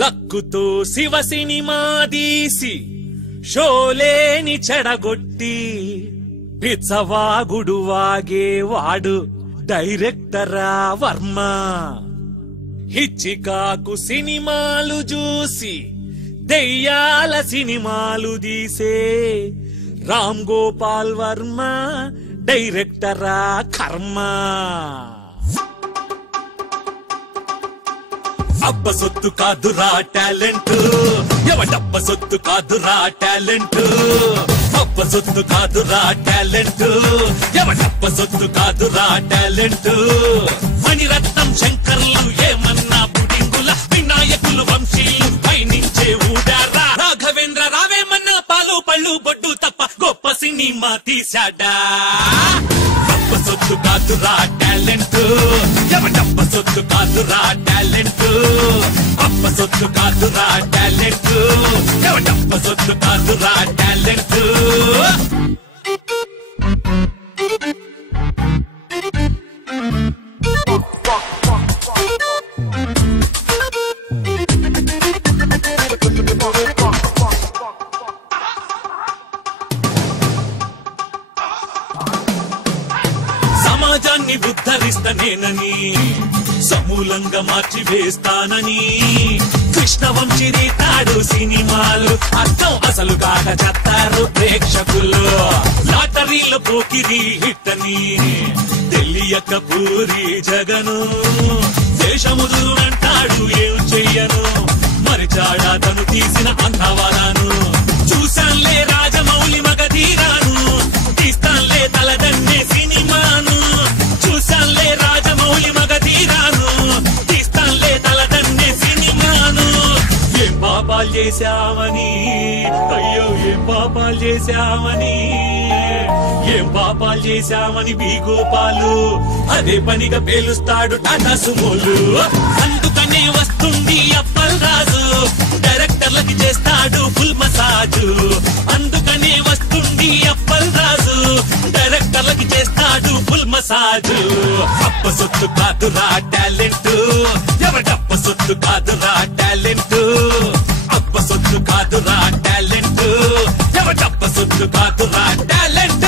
లక్కుతో Shiva cinema తీసి షోలేని చెడగొట్టి పిచ్చవాగుడు వాగేవాడు డైరెక్టరా వర్మ. హిచ్చికాకు సినిమాలు చూసి దెయ్యాల సినిమాలు తీసే రామ్ గోపాల్ వర్మ డైరెక్టరా కర్మ. అబ్బ సొత్తు కాదురా టాలెంట్, ఎవడబ్బ సొత్తు కాదురా టాలెంట్. అబ్బ సొత్తు కాదురా టాలెంట్, ఎవడబ్బ సొత్తు కాదురా టాలెంట్. మణిరత్నం శంకర్లు ఏమన్నా పుడింగుల, వినాయకులు వంశీలు పైనుంచే ఊడారా. రాఘవేంద్ర రావేమన్నా పాలు పళ్ళు బొడ్డు తప్ప గొప్ప సినిమా తీశాడా. అబ్బ సొత్తు కాదురా టాలెంట్, ఎవడబ్బ సొత్తు కాదురా టాలెంట్. అబ్బ సొత్తు కాదురా టాలెంట్, ఎవడబ్బ సొత్తు కాదురా టాలెంట్. సమాజాన్ని ఉద్ధరిస్తానేనని సమూలంగా మార్చి వేస్తానని కృష్ణవంశీ రీతాడు సినిమాలు అర్థం అసలు కాక చెత్తారు ప్రేక్షకులు. లాటరీలో పోకిరి హిట్ అని తెలియక పూరి జగను దేశముదురునంటాడు ఏం చెయ్యను మరిచాడా తను తీసిన అంతవాదాను. చూసాన్లే రాజమౌళి మగధీరాను, తీస్తాన్లే తలదన్నే సినిమాను. చూసాన్లే రాజమౌళి మగధీరాను, తీస్తాన్లే తలదన్నే సినిమాను. ఏం పాపాలు చేశామని, అయ్యో ఏం పాపాలు చేశామని, ఏం పాపాలు చేశామని బీగోపాలు అదే పనిగా పేలుస్తాడు టాటా సుమోలు. అందుకనే వస్తుంది అప్పల్ రాజు, డైరెక్టర్లకి చేస్తాడు ఫుల్ మసాజు. అందుకనే వస్తుంది అప్పల్ రాజు, డైరెక్టర్లకి చేస్తాడు ఫుల్ మసాజు. అప్ప సొత్తు కాదురా టాలెంట్, ఎవడప్ప సొత్తు కాదురా టాలెంట్. అప్ప సొత్తు కాదురా టాలెంట్, ఎవడప్ప సొత్తు కాదురా టాలెంట్.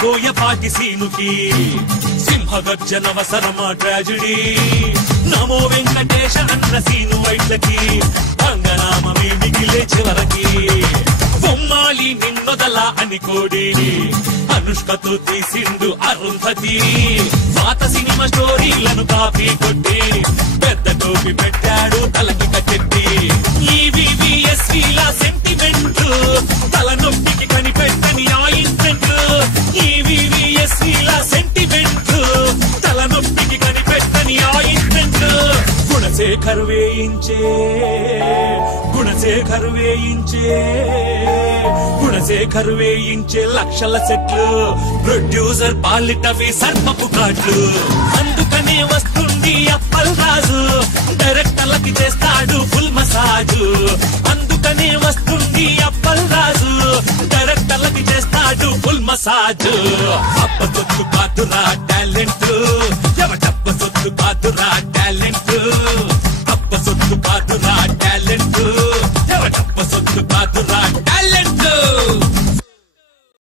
బోయపాటి సీనుకి సింహగర్జనవసరమా ట్రాజడీ. నమో వెంకటేశ అన్న సీను వైట్లకి అంగనామమే మిగిలే చివరకి. బొమ్మాలి నిన్నొదల అని కోడి అనుష్కతో తీసిండు అరుంధతి. పాత సినిమా స్టోరీలను కాపీ కొట్టి పెద్ద టోపీ పెట్టాడు తలకి కట్టెట్టి. ఈవీవీఎస్వీలా సెంటిమెంట్ తలనొప్పికి కనిపెట్టని ఆయింట్మెంట్. ఈవీవీఎస్వీలా సెంటిమెంట్ తలనొప్పికి కనిపెట్టని ఆయింట్మెంట్. గుణశేఖర్ వేయించే, గుణశేఖర్ వేయించే, గుణశేఖర్ వేయించే లక్షల సెట్లు. ప్రొడ్యూసర్ పాలిటవి సర్పపు కాట్లు. అందుకనే వస్తుంది అప్పల్ రాజు, డైరెక్టర్లకి చేస్తాడు ఫుల్ మసాజు. అందుకనే వస్తుంది అప్పల్ రాజు, డైరెక్టర్లకి చేస్తాడు ఫుల్ మసాజు. అప్ప సొత్తు కాదురా టాలెంట్,